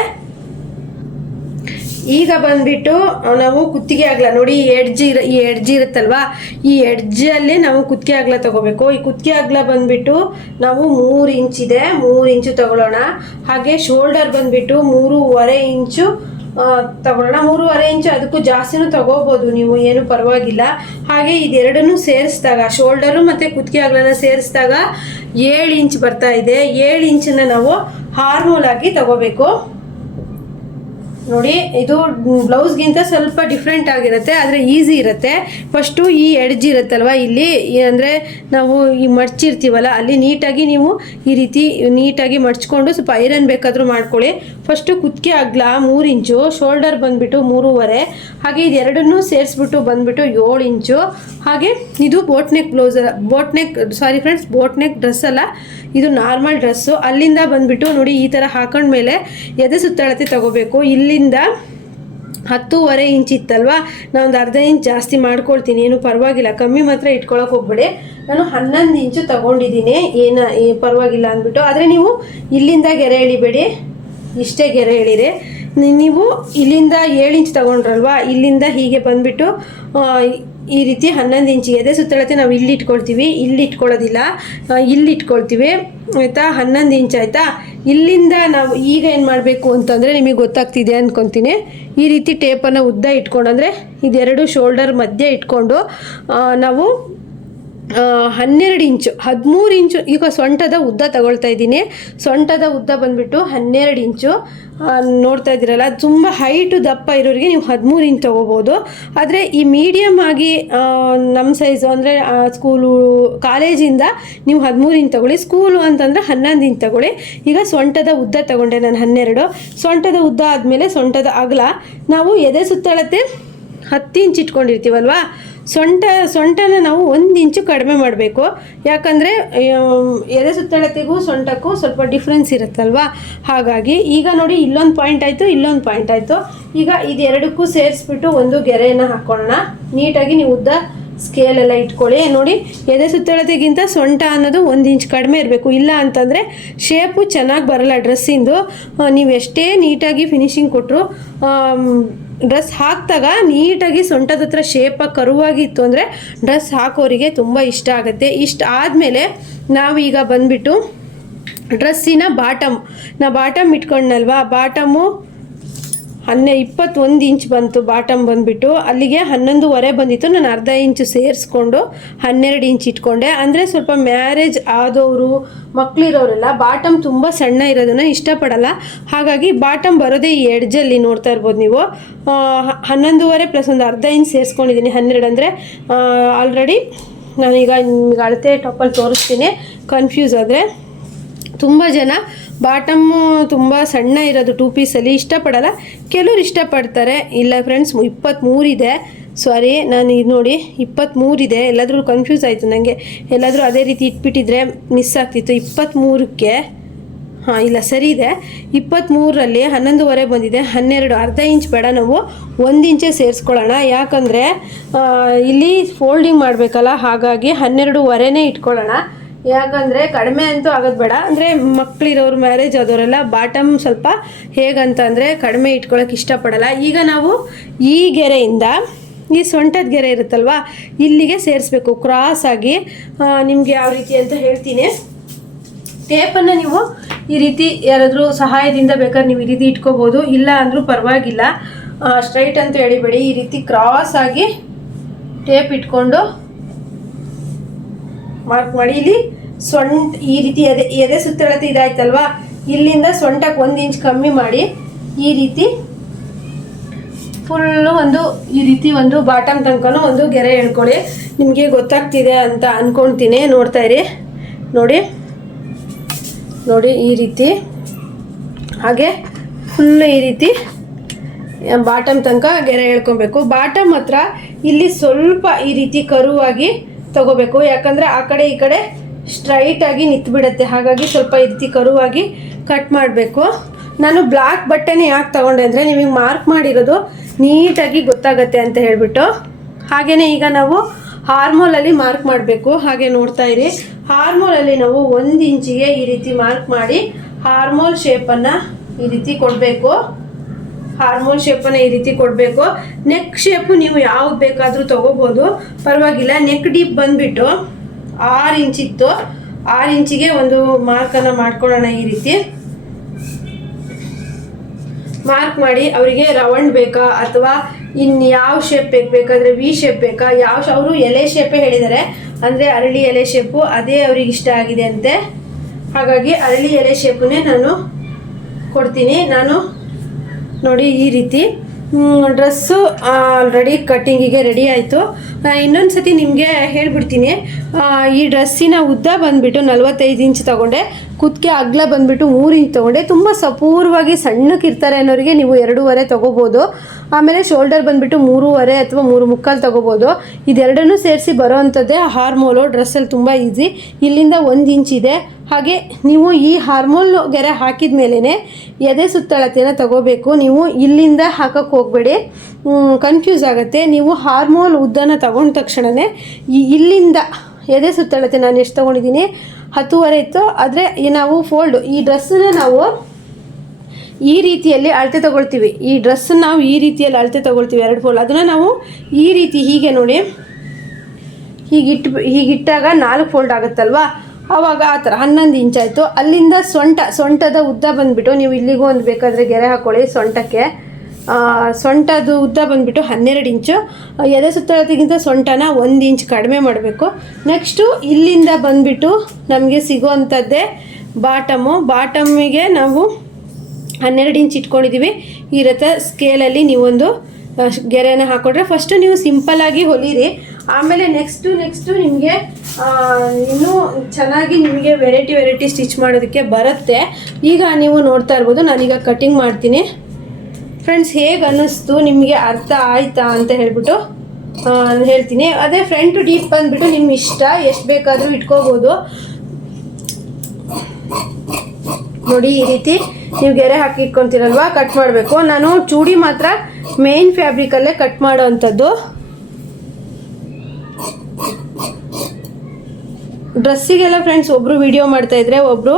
ಈಗ ಬಂದುಬಿಟ್ಟು ನಾವು ಕುತ್ತಿಗೆ ಅಗಲ ನೋಡಿ, ಈ ಎಡ್ಜ್ ಇರುತ್ತಲ್ವಾ, ಈ ಎಡ್ಜಲ್ಲಿ ನಾವು ಕುತ್ತಿಗೆ ಅಗಲ ತಗೋಬೇಕು. ಈ ಕುತ್ತಿಗೆ ಅಗಲ ಬಂದುಬಿಟ್ಟು ನಾವು 3 ಇಂಚಿದೆ, 3 ಇಂಚು ತಗೊಳ್ಳೋಣ. ಹಾಗೆ ಶೋಲ್ಡರ್ ಬಂದುಬಿಟ್ಟು 3.5 ಇಂಚು ತಗೊಳ್ಳೋಣ. 3.5 ಇಂಚು, ಅದಕ್ಕೂ ಜಾಸ್ತಿನೂ ತಗೋಬೋದು ನೀವು, ಏನು ಪರವಾಗಿಲ್ಲ. ಹಾಗೆ ಇದೆರಡನ್ನೂ ಸೇರಿಸಿದಾಗ, ಶೋಲ್ಡರು ಮತ್ತು ಕುತ್ತಿಗೆ ಅಗಲನ ಸೇರಿಸಿದಾಗ 7 ಇಂಚ್ ಬರ್ತಾ ಇದೆ. 7 ಇಂಚನ್ನ ನಾವು ಹಾರ್ಮೋಲ್ ಆಗಿ ತಗೋಬೇಕು. ನೋಡಿ, ಇದು ಬ್ಲೌಸ್ಗಿಂತ ಸ್ವಲ್ಪ ಡಿಫ್ರೆಂಟ್ ಆಗಿರುತ್ತೆ, ಆದರೆ ಈಸಿ ಇರುತ್ತೆ. ಫಸ್ಟು ಈ ಎಡ್ಜ್ ಇರುತ್ತಲ್ವ, ಇಲ್ಲಿ ಅಂದರೆ ನಾವು ಈ ಮಡ್ಚಿರ್ತೀವಲ್ಲ, ಅಲ್ಲಿ ನೀಟಾಗಿ ನೀವು ಈ ರೀತಿ ನೀಟಾಗಿ ಮಡ್ಚ್ಕೊಂಡು ಸ್ವಲ್ಪ ಐರನ್ ಬೇಕಾದರೂ ಮಾಡ್ಕೊಳ್ಳಿ. ಫಸ್ಟು ಕುತ್ತಿಗೆ ಅಗಲ 3 ಇಂಚು, ಶೋಲ್ಡರ್ ಬಂದುಬಿಟ್ಟು 3.5, ಹಾಗೆ ಇದೆರಡನ್ನೂ ಸೇರಿಸ್ಬಿಟ್ಟು ಬಂದುಬಿಟ್ಟು 7 ಇಂಚು. ಹಾಗೆ ಇದು ಬೋಟ್ ನೆಕ್ ಡ್ರೆಸ್ ಅಲ್ಲ, ಇದು ನಾರ್ಮಲ್ ಡ್ರೆಸ್ಸು. ಅಲ್ಲಿಂದ ಬಂದುಬಿಟ್ಟು ನೋಡಿ, ಈ ಥರ ಹಾಕೊಂಡ್ಮೇಲೆ ಎದೆ ಸುತ್ತಳತೆ ತಗೋಬೇಕು. ಇಲ್ಲಿಂದ 10.5 ಇಂಚ್ ಇತ್ತಲ್ವ, ನಾನೊಂದು ಅರ್ಧ ಇಂಚ್ ಜಾಸ್ತಿ ಮಾಡ್ಕೊಳ್ತೀನಿ, ಏನು ಪರವಾಗಿಲ್ಲ, ಕಮ್ಮಿ ಮಾತ್ರ ಇಟ್ಕೊಳಕ್ಕೆ ಹೋಗ್ಬೇಡಿ. ನಾನು 11 ಇಂಚು ತೊಗೊಂಡಿದ್ದೀನಿ, ಪರವಾಗಿಲ್ಲ ಅಂದ್ಬಿಟ್ಟು. ಆದರೆ ನೀವು ಇಲ್ಲಿಂದ ಗೆರೆ ಎಳಿಬೇಡಿ, ಇಷ್ಟೇ ಗೆರೆ ಎಳೀರಿ. ನೀವು ಇಲ್ಲಿಂದ 7 ಇಂಚ್ ತೊಗೊಂಡ್ರಲ್ವ, ಇಲ್ಲಿಂದ ಹೀಗೆ ಬಂದುಬಿಟ್ಟು ಈ ರೀತಿ 11 ಇಂಚ್ ಎದೆ ಸುತ್ತಳತೆ ನಾವು ಇಲ್ಲಿ ಇಟ್ಕೊಳ್ತೀವಿ, ಇಲ್ಲಿ ಇಟ್ಕೊಳ್ಳೋದಿಲ್ಲ, ಇಲ್ಲಿ ಇಟ್ಕೊಳ್ತೀವಿ ಆಯಿತಾ. 11 ಇಂಚ್ ಆಯಿತಾ. ಇಲ್ಲಿಂದ ನಾವು ಈಗ ಏನು ಮಾಡಬೇಕು ಅಂತಂದರೆ, ನಿಮಗೆ ಗೊತ್ತಾಗ್ತಿದೆ ಅಂದ್ಕೊತೀನಿ, ಈ ರೀತಿ ಟೇಪನ್ನು ಉದ್ದ ಇಟ್ಕೊಂಡು, ಅಂದರೆ ಇದೆರಡು ಶೋಲ್ಡರ್ ಮಧ್ಯೆ ಇಟ್ಕೊಂಡು ನಾವು 12 ಇಂಚು 13 ಇಂಚು ಈಗ ಸೊಂಟದ ಉದ್ದ ತಗೊಳ್ತಾ ಇದ್ದೀನಿ. ಸೊಂಟದ ಉದ್ದ ಬಂದುಬಿಟ್ಟು 12 ಇಂಚು. ನೋಡ್ತಾ ಇದ್ದೀರಲ್ಲ, ತುಂಬ ಹೈಟು ದಪ್ಪ ಇರೋರಿಗೆ ನೀವು 13 ಇಂಚ್ ತೊಗೋಬೋದು. ಆದರೆ ಈ ಮೀಡಿಯಮ್ ಆಗಿ ನಮ್ಮ ಸೈಜು ಅಂದರೆ ಸ್ಕೂಲು ಕಾಲೇಜಿಂದ ನೀವು 13 ಇಂಚ್ ತೊಗೊಳ್ಳಿ. ಸ್ಕೂಲು ಅಂತಂದರೆ 11 ಇಂಚ್ ತೊಗೊಳ್ಳಿ. ಈಗ ಸೊಂಟದ ಉದ್ದ ತೊಗೊಂಡೆ ನಾನು 12. ಸೊಂಟದ ಉದ್ದ ಆದಮೇಲೆ ಸೊಂಟದ ಅಗಲ ನಾವು ಎದೆ ಸುತ್ತಳತೆ 10 ಇಂಚ್ ಇಟ್ಕೊಂಡಿರ್ತೀವಲ್ವ, ಸೊಂಟನ ನಾವು 1 ಇಂಚು ಕಡಿಮೆ ಮಾಡಬೇಕು. ಯಾಕಂದರೆ ಎದೆ ಸುತ್ತಳತೆಗೂ ಸೊಂಟಕ್ಕೂ ಸ್ವಲ್ಪ ಡಿಫ್ರೆನ್ಸ್ ಇರುತ್ತಲ್ವ. ಹಾಗಾಗಿ ಈಗ ನೋಡಿ, ಇಲ್ಲೊಂದು ಪಾಯಿಂಟ್ ಆಯಿತು, ಇಲ್ಲೊಂದು ಪಾಯಿಂಟ್ ಆಯಿತು. ಈಗ ಇದೆರಡಕ್ಕೂ ಸೇರಿಸ್ಬಿಟ್ಟು ಒಂದು ಗೆರೆಯನ್ನು ಹಾಕ್ಕೊಳ್ಳೋಣ. ನೀಟಾಗಿ ನೀವು ಉದ್ದ ಸ್ಕೇಲೆಲ್ಲ ಇಟ್ಕೊಳ್ಳಿ. ನೋಡಿ, ಎದೆ ಸುತ್ತಳತೆಗಿಂತ ಸೊಂಟ ಅನ್ನೋದು 1 ಇಂಚ್ ಕಡಿಮೆ ಇರಬೇಕು. ಇಲ್ಲ ಅಂತಂದರೆ ಶೇಪು ಚೆನ್ನಾಗಿ ಬರಲ್ಲ ಡ್ರೆಸ್ಸಿಂದು. ನೀವು ಎಷ್ಟೇ ನೀಟಾಗಿ ಫಿನಿಶಿಂಗ್ ಕೊಟ್ಟರು ಡ್ರೆಸ್ ಹಾಕಿದಾಗ ನೀಟಾಗಿ ಸೊಂಟದ ಹತ್ರ ಶೇಪಾಗಿ ಕರುವಾಗಿತ್ತು ಅಂದರೆ ಡ್ರೆಸ್ ಹಾಕೋರಿಗೆ ತುಂಬ ಇಷ್ಟ ಆಗುತ್ತೆ. ಇಷ್ಟ ಆದಮೇಲೆ ನಾವೀಗ ಬಂದುಬಿಟ್ಟು ಡ್ರೆಸ್ಸಿನ ಬಾಟಮ್ ಇಟ್ಕೊಂಡಲ್ವಾ, ಬಾಟಮು 21 ಇಂಚ್ ಬಂತು. ಬಾಟಮ್ ಬಂದುಬಿಟ್ಟು ಅಲ್ಲಿಗೆ 11.5 ಬಂದಿತ್ತು. ನಾನು ಅರ್ಧ ಇಂಚು ಸೇರಿಸ್ಕೊಂಡು 12 ಇಂಚ್ ಇಟ್ಕೊಂಡೆ. ಅಂದರೆ ಸ್ವಲ್ಪ ಮ್ಯಾರೇಜ್ ಆದವರು, ಮಕ್ಕಳಿರೋರೆಲ್ಲ ಬಾಟಮ್ ತುಂಬ ಸಣ್ಣ ಇರೋದನ್ನು ಇಷ್ಟಪಡಲ್ಲ. ಹಾಗಾಗಿ ಬಾಟಮ್ ಬರೋದೇ ಈ ಎಡ್ಜಲ್ಲಿ ನೋಡ್ತಾ ಇರ್ಬೋದು ನೀವು. 11.5 ಪ್ಲಸ್ ಒಂದು ಅರ್ಧ ಇಂಚ್ ಸೇರಿಸ್ಕೊಂಡಿದ್ದೀನಿ. 12 ಅಂದರೆ ಆಲ್ರೆಡಿ ನಾನೀಗ ನಿಮ್ಗೆ ಅಳತೆ ಟಾಪಲ್ಲಿ ತೋರಿಸ್ತೀನಿ, ಕನ್ಫ್ಯೂಸ್ ಆದರೆ. ತುಂಬ ಜನ ಬಾಟಮ್ಮು ತುಂಬ ಸಣ್ಣ ಇರೋದು 2 ಪೀಸಲ್ಲಿ ಇಷ್ಟಪಡಲ್ಲ, ಕೆಲವ್ರು ಇಷ್ಟಪಡ್ತಾರೆ. ಇಲ್ಲ ಫ್ರೆಂಡ್ಸ್, 23 ಇದೆ. ಸಾರಿ, ನಾನು ಇದು ನೋಡಿ 23 ಇದೆ. ಎಲ್ಲಾದರೂ ಕನ್ಫ್ಯೂಸ್ ಆಯಿತು ನನಗೆ. ಎಲ್ಲಾದರೂ ಅದೇ ರೀತಿ ಇಟ್ಬಿಟ್ಟಿದ್ರೆ ಮಿಸ್ ಆಗ್ತಿತ್ತು. 23ಕ್ಕೆ ಇಲ್ಲ, ಸರಿ ಇದೆ. 23ರಲ್ಲಿ 11.5 ಬಂದಿದೆ. 12 ಅರ್ಧ ಇಂಚ್ ಬೇಡ, ನಾವು 1 ಇಂಚೇ ಸೇರಿಸ್ಕೊಳ್ಳೋಣ. ಯಾಕಂದರೆ ಇಲ್ಲಿ ಫೋಲ್ಡಿಂಗ್ ಮಾಡಬೇಕಲ್ಲ, ಹಾಗಾಗಿ 12.5ನೇ ಇಟ್ಕೊಳ್ಳೋಣ. ಯಾಕಂದರೆ ಕಡಿಮೆ ಅಂತೂ ಆಗೋದು ಬೇಡ. ಅಂದರೆ ಮಕ್ಕಳಿರೋರು, ಮ್ಯಾರೇಜ್ ಆದವರೆಲ್ಲ ಬಾಟಮ್ ಸ್ವಲ್ಪ ಹೇಗಂತ ಅಂದರೆ ಕಡಿಮೆ ಇಟ್ಕೊಳ್ಳೋಕೆ ಇಷ್ಟಪಡಲ್ಲ. ಈಗ ನಾವು ಈ ಗೆರೆಯಿಂದ ಈ ಸೊಂಟದ ಗೆರೆ ಇರುತ್ತಲ್ವ, ಇಲ್ಲಿಗೆ ಸೇರಿಸ್ಬೇಕು ಕ್ರಾಸಾಗಿ. ನಿಮಗೆ ಯಾವ ರೀತಿ ಅಂತ ಹೇಳ್ತೀನಿ. ಟೇಪನ್ನು ನೀವು ಈ ರೀತಿ ಯಾರಾದರೂ ಸಹಾಯದಿಂದ ಬೇಕಾದ್ರೆ ನೀವು ಈ ರೀತಿ ಇಟ್ಕೋಬೋದು, ಇಲ್ಲ ಅಂದರೂ ಪರವಾಗಿಲ್ಲ. ಸ್ಟ್ರೈಟ್ ಅಂತೂ ಎಳಿಬೇಡಿ. ಈ ರೀತಿ ಕ್ರಾಸಾಗಿ ಟೇಪ್ ಇಟ್ಕೊಂಡು ಮಾರ್ಕ್ ಮಾಡಿ. ಇಲ್ಲಿ ಈ ರೀತಿ ಎದೆ ಸುತ್ತಳತೆ ಇದಾಯ್ತಲ್ವಾ, ಇಲ್ಲಿಂದ ಸೊಂಟಕ್ಕೆ 1 ಇಂಚ್ ಕಮ್ಮಿ ಮಾಡಿ ಈ ರೀತಿ ಫುಲ್ಲು ಈ ರೀತಿ ಒಂದು ಬಾಟಮ್ ತನಕನೂ ಒಂದು ಗೆರೆ ಎಳ್ಕೊಳ್ಳಿ. ನಿಮಗೆ ಗೊತ್ತಾಗ್ತಿದೆ ಅಂತ ಅಂದ್ಕೊಳ್ತೀನಿ. ನೋಡ್ತಾ ಇರಿ, ನೋಡಿ ಈ ರೀತಿ. ಹಾಗೆ ಫುಲ್ಲು ಈ ರೀತಿ ಬಾಟಮ್ ತನಕ ಗೆರೆ ಎಳ್ಕೊಬೇಕು. ಬಾಟಮ್ ಹತ್ರ ಇಲ್ಲಿ ಸ್ವಲ್ಪ ಈ ರೀತಿ ಕರುವಾಗಿ ತಗೋಬೇಕು. ಯಾಕಂದರೆ ಆ ಕಡೆ ಈ ಕಡೆ ಸ್ಟ್ರೈಟಾಗಿ ನಿಂತುಬಿಡುತ್ತೆ. ಹಾಗಾಗಿ ಸ್ವಲ್ಪ ಈ ರೀತಿ ಕರುವಾಗಿ ಕಟ್ ಮಾಡಬೇಕು. ನಾನು ಬ್ಲ್ಯಾಕ್ ಬಟ್ಟೆನೇ ಯಾಕೆ ತೊಗೊಂಡೆ ಅಂದರೆ ನಿಮಗೆ ಮಾರ್ಕ್ ಮಾಡಿರೋದು ನೀಟಾಗಿ ಗೊತ್ತಾಗತ್ತೆ ಅಂತ ಹೇಳಿಬಿಟ್ಟು. ಹಾಗೆಯೇ ಈಗ ನಾವು ಹಾರ್ಮೋಲಲ್ಲಿ ಮಾರ್ಕ್ ಮಾಡಬೇಕು. ಹಾಗೆ ನೋಡ್ತಾ ಇರಿ, ಹಾರ್ಮೋಲಲ್ಲಿ ನಾವು 1 ಇಂಚಿಗೆ ಈ ರೀತಿ ಮಾರ್ಕ್ ಮಾಡಿ ಹಾರ್ಮೋಲ್ ಶೇಪನ್ನು ಈ ರೀತಿ ಕೊಡಬೇಕು. ನೆಕ್ ಶೇಪು ನೀವು ಯಾವ್ದು ಬೇಕಾದರೂ ತೊಗೋಬೋದು, ಪರವಾಗಿಲ್ಲ. ನೆಕ್ ಡೀಪ್ ಬಂದುಬಿಟ್ಟು 6 ಇಂಚಿತ್ತು. 6 ಇಂಚಿಗೆ ಒಂದು ಮಾರ್ಕನ್ನು ಮಾಡ್ಕೊಳ್ಳೋಣ. ಈ ರೀತಿ ಮಾರ್ಕ್ ಮಾಡಿ ಅವರಿಗೆ ರೌಂಡ್ ಬೇಕಾ ಅಥವಾ ಇನ್ನು ಯಾವ ಶೇಪ್ ಬೇಕಾದರೆ ವಿ ಶೇಪ್ ಬೇಕಾ, ಅವರು ಎಲೆ ಶೇಪೇ ಹೇಳಿದ್ದಾರೆ. ಅಂದರೆ ಅರಳಿ ಎಲೆ ಶೇಪು ಅದೇ ಅವ್ರಿಗೆ ಇಷ್ಟ ಆಗಿದೆ ಅಂತೆ. ಹಾಗಾಗಿ ಅರಳಿ ಎಲೆ ಶೇಪನ್ನೇ ನಾನು ಕೊಡ್ತೀನಿ. ನಾನು ನೋಡಿ ಈ ರೀತಿ ಡ್ರೆಸ್ಸು ಆಲ್ರೆಡಿ ಕಟ್ಟಿಂಗಿಗೆ ರೆಡಿ ಆಯಿತು. ಇನ್ನೊಂದು ಸತಿ ನಿಮಗೆ ಹೇಳ್ಬಿಡ್ತೀನಿ. ಈ ಡ್ರೆಸ್ಸಿನ ಉದ್ದ ಬಂದುಬಿಟ್ಟು 45 ಇಂಚ್ ತೊಗೊಂಡೆ. ಕುತ್ತಿಗೆ ಅಗಲ ಬಂದುಬಿಟ್ಟು 3 ಇಂಚ್ ತೊಗೊಂಡೆ. ತುಂಬ ಸಪೂರವಾಗಿ ಸಣ್ಣಕ್ಕಿರ್ತಾರೆ ಅನ್ನೋರಿಗೆ ನೀವು 2.5 ತೊಗೋಬೋದು. ಆಮೇಲೆ ಶೋಲ್ಡರ್ ಬಂದುಬಿಟ್ಟು 3.5 ಅಥವಾ 3.25 ತೊಗೋಬೋದು. ಇದೆರಡನ್ನೂ ಸೇರಿಸಿ ಬರೋ ಅಂಥದ್ದೇ ಹಾರ್ಮೋಲು. ಡ್ರೆಸ್ಸಲ್ಲಿ ತುಂಬ ಈಸಿ. ಇಲ್ಲಿಂದ 1 ಇಂಚ್ ಇದೆ. ಹಾಗೆ ನೀವು ಈ ಹಾರ್ಮೋಲ್ ಗೆರೆ ಹಾಕಿದ ಮೇಲೇ ಎದೆ ಸುತ್ತಳತೆನ ತಗೋಬೇಕು. ನೀವು ಇಲ್ಲಿಂದ ಹಾಕೋಕ್ಕೆ ಹೋಗಬೇಡಿ, ಕನ್ಫ್ಯೂಸ್ ಆಗುತ್ತೆ. ನೀವು ಹಾರ್ಮೋಲ್ ಉದ್ದನ ತಗೊಂಡ ತಕ್ಷಣವೇ ಇಲ್ಲಿಂದ ಎದೆ ಸುತ್ತಳತೆ ನಾನು ಎಷ್ಟು ತೊಗೊಂಡಿದ್ದೀನಿ 10.5 ಇತ್ತು. ಆದರೆ ನಾವು ಈ ಡ್ರೆಸ್ಸನ್ನ ನಾವು ಈ ರೀತಿಯಲ್ಲಿ ಅಳತೆ ತೊಗೊಳ್ತೀವಿ. ಈ ಡ್ರೆಸ್ಸನ್ನು ನಾವು ಈ ರೀತಿಯಲ್ಲಿ ಅಳತೆ ತೊಗೊಳ್ತೀವಿ, 2 ಫೋಲ್ಡ್. ಅದನ್ನು ನಾವು ಈ ರೀತಿ ಹೀಗೆ ನೋಡಿ ಹೀಗಿಟ್ಟಾಗ 4 ಫೋಲ್ಡ್ ಆಗುತ್ತಲ್ವಾ, ಆವಾಗ ಆ ಥರ 11 ಇಂಚ್ ಆಯಿತು. ಅಲ್ಲಿಂದ ಸೊಂಟದ ಉದ್ದ ಬಂದುಬಿಟ್ಟು ನೀವು ಇಲ್ಲಿಗೂ ಒಂದು ಬೇಕಾದರೆ ಗೆರೆ ಹಾಕ್ಕೊಳ್ಳಿ. ಸೊಂಟದು ಉದ್ದ ಬಂದುಬಿಟ್ಟು 12 ಇಂಚು, ಎದೆ ಸುತ್ತಳತೆಗಿಂತ ಸೊಂಟನ 1 ಇಂಚ್ ಕಡಿಮೆ ಮಾಡಬೇಕು. ನೆಕ್ಸ್ಟು ಇಲ್ಲಿಂದ ಬಂದುಬಿಟ್ಟು ನಮಗೆ ಸಿಗುವಂಥದ್ದೇ ಬಾಟಮಿಗೆ ನಾವು 12 ಇಂಚ್ ಇಟ್ಕೊಂಡಿದ್ದೀವಿ. ಈ ರೀತಿ ಸ್ಕೇಲಲ್ಲಿ ನೀವೊಂದು ಗೆರೆನ ಹಾಕೊಂಡ್ರೆ ಫಸ್ಟು ನೀವು ಸಿಂಪಲ್ಲಾಗಿ ಹೊಲಿರಿ. ಆಮೇಲೆ ನೆಕ್ಸ್ಟು ನಿಮಗೆ ಇನ್ನೂ ಚೆನ್ನಾಗಿ ನಿಮಗೆ ವೆರೈಟಿ ಸ್ಟಿಚ್ ಮಾಡೋದಕ್ಕೆ ಬರುತ್ತೆ. ಈಗ ನೀವು ನೋಡ್ತಾ ಇರ್ಬೋದು, ನಾನೀಗ ಕಟಿಂಗ್ ಮಾಡ್ತೀನಿ. ಫ್ರೆಂಡ್ಸ್, ಹೇಗೆ ಅನ್ನಿಸ್ತು, ನಿಮಗೆ ಅರ್ಥ ಆಯ್ತಾ ಅಂತ ಹೇಳ್ಬಿಟ್ಟು ಹೇಳ್ತೀನಿ. ಅದೇ ಫ್ರಂಟ್ ಡೀಪ್ ಬಂದುಬಿಟ್ಟು ನಿಮ್ಮ ಇಷ್ಟ, ಎಷ್ಟು ಬೇಕಾದರೂ ಇಟ್ಕೋಬೋದು. ನೋಡಿ, ಈ ರೀತಿ ನೀವು ಗೆರೆ ಹಾಕಿ ಇಟ್ಕೊತೀರಲ್ವ, ಕಟ್ ಮಾಡಬೇಕು. ನಾನು ಚೂಡಿ ಮಾತ್ರ ಮೇನ್ ಫ್ಯಾಬ್ರಿಕಲ್ಲೇ ಕಟ್ ಮಾಡೋ ಅಂಥದ್ದು. ಡ್ರೆಸ್ಸಿಗೆಲ್ಲ ಫ್ರೆಂಡ್ಸ್ ಒಬ್ಬರು ವಿಡಿಯೋ ಮಾಡ್ತಾಯಿದ್ರೆ ಒಬ್ಬರು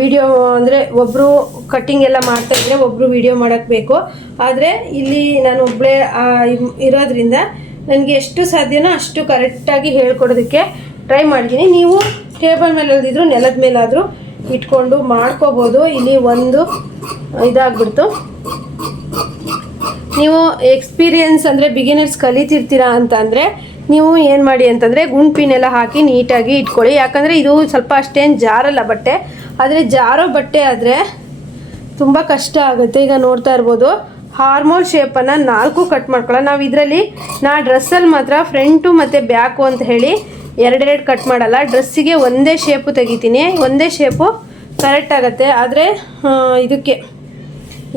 ವಿಡಿಯೋ ಅಂದರೆ ಒಬ್ಬರು ಕಟ್ಟಿಂಗ್ ಎಲ್ಲ ಮಾಡ್ತಾಯಿದ್ರೆ ಒಬ್ಬರು ವಿಡಿಯೋ ಮಾಡೋಕ್ಕೆ ಬೇಕು. ಆದರೆ ಇಲ್ಲಿ ನಾನು ಒಬ್ಬಳೇ ಇರೋದ್ರಿಂದ ನನಗೆ ಎಷ್ಟು ಸಾಧ್ಯನೋ ಅಷ್ಟು ಕರೆಕ್ಟಾಗಿ ಹೇಳ್ಕೊಡೋದಕ್ಕೆ ಟ್ರೈ ಮಾಡ್ತೀನಿ. ನೀವು ಟೇಬಲ್ ಮೇಲೆ ಅಲ್ದಿದ್ರು ನೆಲದ ಮೇಲಾದರೂ ಇಟ್ಕೊಂಡು ಮಾಡ್ಕೋಬೋದು. ಇಲ್ಲಿ ಒಂದು ಇದಾಗ್ಬಿಡ್ತು. ನೀವು ಎಕ್ಸ್ಪೀರಿಯನ್ಸ್ ಅಂದರೆ ಬಿಗಿನರ್ಸ್ ಕಲಿತಿರ್ತೀರಾ ಅಂತಂದರೆ ನೀವು ಏನು ಮಾಡಿ ಅಂತಂದರೆ ಗುಂಪಿನೆಲ್ಲ ಹಾಕಿ ನೀಟಾಗಿ ಇಟ್ಕೊಳ್ಳಿ. ಯಾಕಂದರೆ ಇದು ಸ್ವಲ್ಪ ಅಷ್ಟೇನು ಜಾರಲ್ಲ ಬಟ್ಟೆ, ಆದರೆ ಜಾರೋ ಬಟ್ಟೆ ಆದರೆ ತುಂಬ ಕಷ್ಟ ಆಗುತ್ತೆ. ಈಗ ನೋಡ್ತಾ ಇರ್ಬೋದು, ಹಾರ್ಮೋಲ್ ಶೇಪನ್ನು 4 ಕಟ್ ಮಾಡ್ಕೊಳ್ಳೋ. ನಾವು ಇದರಲ್ಲಿ ಡ್ರೆಸ್ಸಲ್ಲಿ ಮಾತ್ರ ಫ್ರಂಟು ಮತ್ತು ಬ್ಯಾಕು ಅಂತ ಹೇಳಿ 2 ಕಟ್ ಮಾಡಲ್ಲ. ಡ್ರೆಸ್ಸಿಗೆ ಒಂದೇ ಶೇಪು ತೆಗಿತೀನಿ, ಒಂದೇ ಶೇಪು ಕರೆಕ್ಟ್ ಆಗುತ್ತೆ. ಆದರೆ ಇದಕ್ಕೆ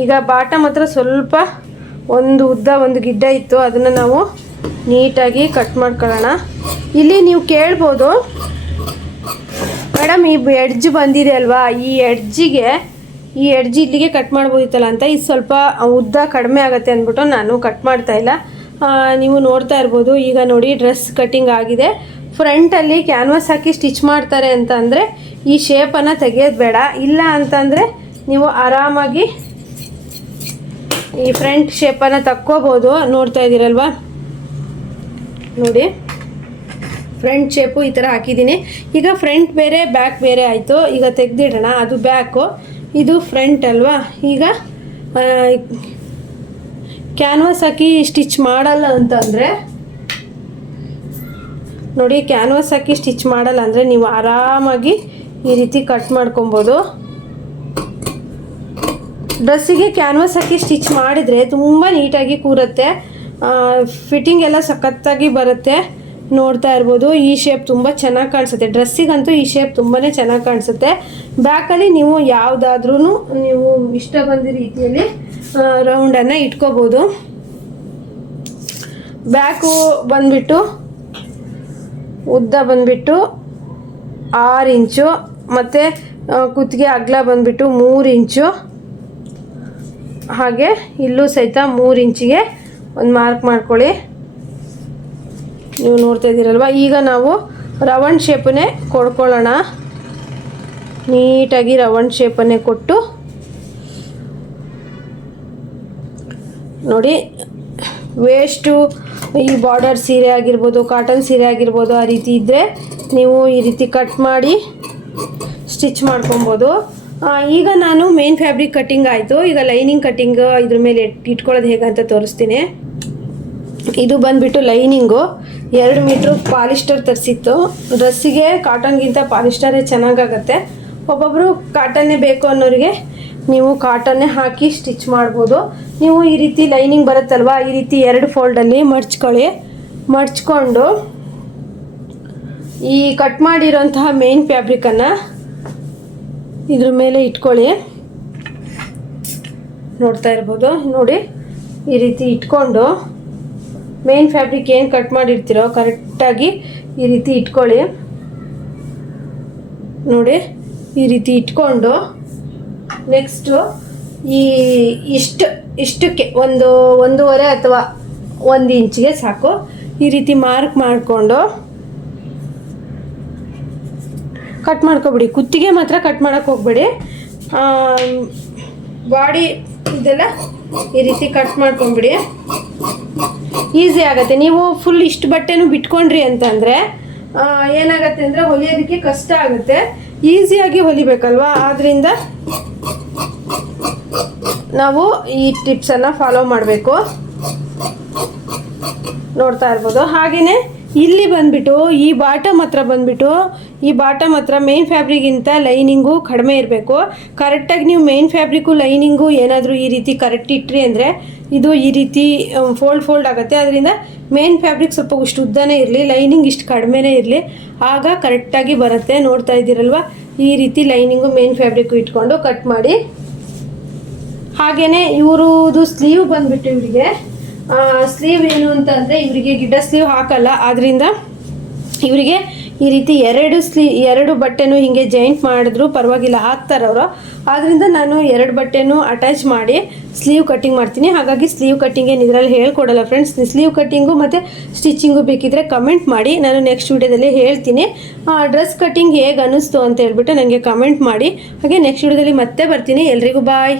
ಈಗ ಬಾಟಮ್ ಹತ್ರ ಸ್ವಲ್ಪ ಒಂದು ಉದ್ದ ಒಂದು ಗಿಡ್ಡ ಇತ್ತು, ಅದನ್ನು ನಾವು ನೀಟಾಗಿ ಕಟ್ ಮಾಡ್ಕೊಳ್ಳೋಣ. ಇಲ್ಲಿ ನೀವು ಕೇಳ್ಬೋದು, ಮೇಡಮ್ ಈ ಎಡ್ಜ್ ಬಂದಿದೆ ಅಲ್ವಾ, ಈ ಎಡ್ಜ್ ಇಲ್ಲಿಗೆ ಕಟ್ ಮಾಡ್ಬೋದಿತ್ತಲ್ಲ ಅಂತ. ಇದು ಸ್ವಲ್ಪ ಉದ್ದ ಕಡಿಮೆ ಆಗುತ್ತೆ ಅಂದ್ಬಿಟ್ಟು ನಾನು ಕಟ್ ಮಾಡ್ತಾಯಿಲ್ಲ. ನೀವು ನೋಡ್ತಾ ಇರ್ಬೋದು. ಈಗ ನೋಡಿ, ಡ್ರೆಸ್ ಕಟ್ಟಿಂಗ್ ಆಗಿದೆ. ಫ್ರಂಟಲ್ಲಿ ಕ್ಯಾನ್ವಾಸ್ ಹಾಕಿ ಸ್ಟಿಚ್ ಮಾಡ್ತಾರೆ ಅಂತ ಅಂದರೆ ಈ ಶೇಪನ್ನು ತೆಗೆಯೋದು ಬೇಡ. ಇಲ್ಲ ಅಂತಂದರೆ ನೀವು ಆರಾಮಾಗಿ ಈ ಫ್ರಂಟ್ ಶೇಪನ್ನು ತಕ್ಕೋಬೋದು. ನೋಡ್ತಾ ಇದ್ದೀರಲ್ವ, ನೋಡಿ ಫ್ರಂಟ್ ಶೇಪು ಈ ಥರ ಹಾಕಿದ್ದೀನಿ. ಈಗ ಫ್ರಂಟ್ ಬೇರೆ ಬ್ಯಾಕ್ ಬೇರೆ ಆಯಿತು. ಈಗ ತೆಗೆದಿಡೋಣ. ಅದು ಬ್ಯಾಕು, ಇದು ಫ್ರಂಟ್ ಅಲ್ವಾ. ಈಗ ಕ್ಯಾನ್ವಾಸ್ ಹಾಕಿ ಸ್ಟಿಚ್ ಮಾಡಲ್ಲ ಅಂತಂದರೆ ನೋಡಿ, ಕ್ಯಾನ್ವಾಸ್ ಹಾಕಿ ಸ್ಟಿಚ್ ಮಾಡಲ್ಲ ಅಂದರೆ ನೀವು ಆರಾಮಾಗಿ ಈ ರೀತಿ ಕಟ್ ಮಾಡ್ಕೊಬೋದು. ಡ್ರೆಸ್ಸಿಗೆ ಕ್ಯಾನ್ವಾಸ್ ಹಾಕಿ ಸ್ಟಿಚ್ ಮಾಡಿದರೆ ತುಂಬ ನೀಟಾಗಿ ಕೂರುತ್ತೆ. ಫಿಟ್ಟಿಂಗ್ ಎಲ್ಲ ಸಖತ್ತಾಗಿ ಬರುತ್ತೆ. ನೋಡ್ತಾ ಇರ್ಬೋದು, ಈ ಶೇಪ್ ತುಂಬ ಚೆನ್ನಾಗಿ ಕಾಣಿಸುತ್ತೆ. ಡ್ರೆಸ್ಸಿಗಂತೂ ಈ ಶೇಪ್ ತುಂಬಾ ಚೆನ್ನಾಗಿ ಕಾಣಿಸುತ್ತೆ. ಬ್ಯಾಕಲ್ಲಿ ನೀವು ಯಾವುದಾದ್ರೂ ನೀವು ಇಷ್ಟ ಬಂದ ರೀತಿಯಲ್ಲಿ ರೌಂಡನ್ನು ಇಟ್ಕೋಬೋದು. ಬ್ಯಾಕು ಬಂದುಬಿಟ್ಟು ಉದ್ದ ಬಂದುಬಿಟ್ಟು 6 ಇಂಚು ಮತ್ತು ಕುತ್ತಿಗೆ ಅಗಲ ಬಂದುಬಿಟ್ಟು 3 ಇಂಚು. ಹಾಗೆ ಇಲ್ಲೂ ಸಹಿತ 3 ಇಂಚಿಗೆ ಒಂದು ಮಾರ್ಕ್ ಮಾಡ್ಕೊಳ್ಳಿ. ನೀವು ನೋಡ್ತಾ ಇದ್ದೀರಲ್ವ. ಈಗ ನಾವು ರೌಂಡ್ ಶೇಪನ್ನೇ ಕೊಡ್ಕೊಳ್ಳೋಣ. ನೀಟಾಗಿ ರೌಂಡ್ ಶೇಪನ್ನೇ ಕೊಟ್ಟು ನೋಡಿ, ವೇಸ್ಟು ಈ ಬಾರ್ಡರ್ ಸೀರೆ ಆಗಿರ್ಬೋದು, ಕಾಟನ್ ಸೀರೆ ಆಗಿರ್ಬೋದು, ಆ ರೀತಿ ಇದ್ದರೆ ನೀವು ಈ ರೀತಿ ಕಟ್ ಮಾಡಿ ಸ್ಟಿಚ್ ಮಾಡ್ಕೊಬೋದು. ಈಗ ನಾನು ಮೇನ್ ಫ್ಯಾಬ್ರಿಕ್ ಕಟ್ಟಿಂಗ್ ಆಯಿತು. ಈಗ ಲೈನಿಂಗ್ ಕಟ್ಟಿಂಗ್ ಇದ್ರ ಮೇಲೆ ಇಟ್ಕೊಳ್ಳೋದು ಹೇಗೆ ಅಂತ ತೋರಿಸ್ತೀನಿ. ಇದು ಬಂದುಬಿಟ್ಟು ಲೈನಿಂಗು 2 ಮೀಟ್ರ್ ಪಾಲಿಸ್ಟರ್ ತರಿಸಿತ್ತು. ಡ್ರೆಸ್ಸಿಗೆ ಕಾಟನ್ಗಿಂತ ಪಾಲಿಸ್ಟರೇ ಚೆನ್ನಾಗಾಗತ್ತೆ. ಒಬ್ಬೊಬ್ಬರು ಕಾಟನ್ನೇ ಬೇಕು ಅನ್ನೋರಿಗೆ ನೀವು ಕಾಟನ್ನೇ ಹಾಕಿ ಸ್ಟಿಚ್ ಮಾಡ್ಬೋದು. ನೀವು ಈ ರೀತಿ ಲೈನಿಂಗ್ ಬರುತ್ತಲ್ವ, ಈ ರೀತಿ 2 ಫೋಲ್ಡಲ್ಲಿ ಮಡ್ಚ್ಕೊಂಡು ಈ ಕಟ್ ಮಾಡಿರೋಂತಹ ಮೇನ್ ಫ್ಯಾಬ್ರಿಕನ್ನು ಇದ್ರ ಮೇಲೆ ಇಟ್ಕೊಳ್ಳಿ. ನೋಡ್ತಾ ಇರ್ಬೋದು, ನೋಡಿ ಈ ರೀತಿ ಇಟ್ಕೊಂಡು ಮೇನ್ ಫ್ಯಾಬ್ರಿಕ್ ಏನು ಕಟ್ ಮಾಡಿರ್ತೀರೋ ಕರೆಕ್ಟಾಗಿ ಈ ರೀತಿ ಇಟ್ಕೊಳ್ಳಿ. ನೋಡಿ ಈ ರೀತಿ ಇಟ್ಕೊಂಡು ನೆಕ್ಸ್ಟು ಇಷ್ಟಕ್ಕೆ 1.5 ಅಥವಾ 1 ಇಂಚಿಗೆ ಸಾಕು. ಈ ರೀತಿ ಮಾರ್ಕ್ ಮಾಡಿಕೊಂಡು ಕಟ್ ಮಾಡ್ಕೊಬಿಡಿ. ಕುತ್ತಿಗೆ ಮಾತ್ರ ಕಟ್ ಮಾಡೋಕ್ಕೆ ಹೋಗ್ಬೇಡಿ. ಬಾಡಿ ಇದೆಲ್ಲ ಈ ರೀತಿ ಕಟ್ ಮಾಡ್ಕೊಂಬಿಡಿ. ಈಸಿ ಆಗುತ್ತೆ. ನೀವು ಫುಲ್ ಇಷ್ಟು ಬಟ್ಟೆನೂ ಬಿಟ್ಕೊಂಡ್ರಿ ಅಂತಂದರೆ ಏನಾಗುತ್ತೆ ಅಂದರೆ ಹೊಲಿಯೋದಕ್ಕೆ ಕಷ್ಟ ಆಗುತ್ತೆ. ಈಸಿಯಾಗಿ ಹೊಲಿಬೇಕಲ್ವಾ, ಆದ್ದರಿಂದ ನಾವು ಈ ಟಿಪ್ಸನ್ನು ಫಾಲೋ ಮಾಡಬೇಕು. ನೋಡ್ತಾ ಇರ್ಬೋದು. ಹಾಗೆಯೇ ಇಲ್ಲಿ ಬಂದ್ಬಿಟ್ಟು ಈ ಬಾಟಮ್ ಹತ್ರ ಮೇನ್ ಫ್ಯಾಬ್ರಿಕ್ಗಿಂತ ಲೈನಿಂಗು ಕಡಿಮೆ ಇರಬೇಕು. ಕರೆಕ್ಟಾಗಿ ನೀವು ಮೇನ್ ಫ್ಯಾಬ್ರಿಕ್ಕು ಲೈನಿಂಗು ಏನಾದರೂ ಈ ರೀತಿ ಕರೆಕ್ಟ್ ಇಟ್ರಿ ಅಂದರೆ ಇದು ಈ ರೀತಿ ಫೋಲ್ಡ್ ಆಗುತ್ತೆ. ಅದರಿಂದ ಮೇನ್ ಫ್ಯಾಬ್ರಿಕ್ ಸ್ವಲ್ಪ ಇಷ್ಟು ಉದ್ದನೇ ಇರಲಿ, ಲೈನಿಂಗ್ ಇಷ್ಟು ಕಡಿಮೆನೇ ಇರಲಿ, ಆಗ ಕರೆಕ್ಟಾಗಿ ಬರುತ್ತೆ. ನೋಡ್ತಾ ಇದ್ದೀರಲ್ವ, ಈ ರೀತಿ ಲೈನಿಂಗು ಮೇನ್ ಫ್ಯಾಬ್ರಿಕ್ಕು ಇಟ್ಕೊಂಡು ಕಟ್ ಮಾಡಿ. ಹಾಗೆಯೇ ಇವ್ರದ್ದು ಸ್ಲೀವ್ ಬಂದ್ಬಿಟ್ಟು ಇವರಿಗೆ ಸ್ಲೀವ್ ಏನು ಅಂತಂದರೆ ಇವರಿಗೆ ಗಿಡ್ಡ ಸ್ಲೀವ್ ಹಾಕಲ್ಲ. ಆದ್ದರಿಂದ ಇವರಿಗೆ ಈ ರೀತಿ ಎರಡು ಬಟ್ಟೆನೂ ಹೀಗೆ ಜಾಯಿಂಟ್ ಮಾಡಿದ್ರು ಪರವಾಗಿಲ್ಲ, ಹಾಕ್ತಾರೆ ಅವರು. ಆದ್ದರಿಂದ ನಾನು 2 ಬಟ್ಟೆನೂ ಅಟ್ಯಾಚ್ ಮಾಡಿ ಸ್ಲೀವ್ ಕಟ್ಟಿಂಗ್ ಮಾಡ್ತೀನಿ. ಹಾಗಾಗಿ ಸ್ಲೀವ್ ಕಟ್ಟಿಂಗ್ ಏನು ಇದರಲ್ಲಿ ಹೇಳ್ಕೊಡಲ್ಲ ಫ್ರೆಂಡ್ಸ್. ಸ್ಲೀವ್ ಕಟ್ಟಿಂಗು ಮತ್ತು ಸ್ಟಿಚಿಂಗು ಬೇಕಿದ್ದರೆ ಕಮೆಂಟ್ ಮಾಡಿ, ನಾನು ನೆಕ್ಸ್ಟ್ ವೀಡಿಯೋದಲ್ಲಿ ಹೇಳ್ತೀನಿ. ಡ್ರೆಸ್ ಕಟ್ಟಿಂಗ್ ಹೇಗೆ ಅನ್ನಿಸ್ತು ಅಂತ ಹೇಳ್ಬಿಟ್ಟು ನನಗೆ ಕಮೆಂಟ್ ಮಾಡಿ. ಹಾಗೆ ನೆಕ್ಸ್ಟ್ ವೀಡಿಯೋದಲ್ಲಿ ಮತ್ತೆ ಬರ್ತೀನಿ. ಎಲ್ರಿಗೂ ಬಾಯ್.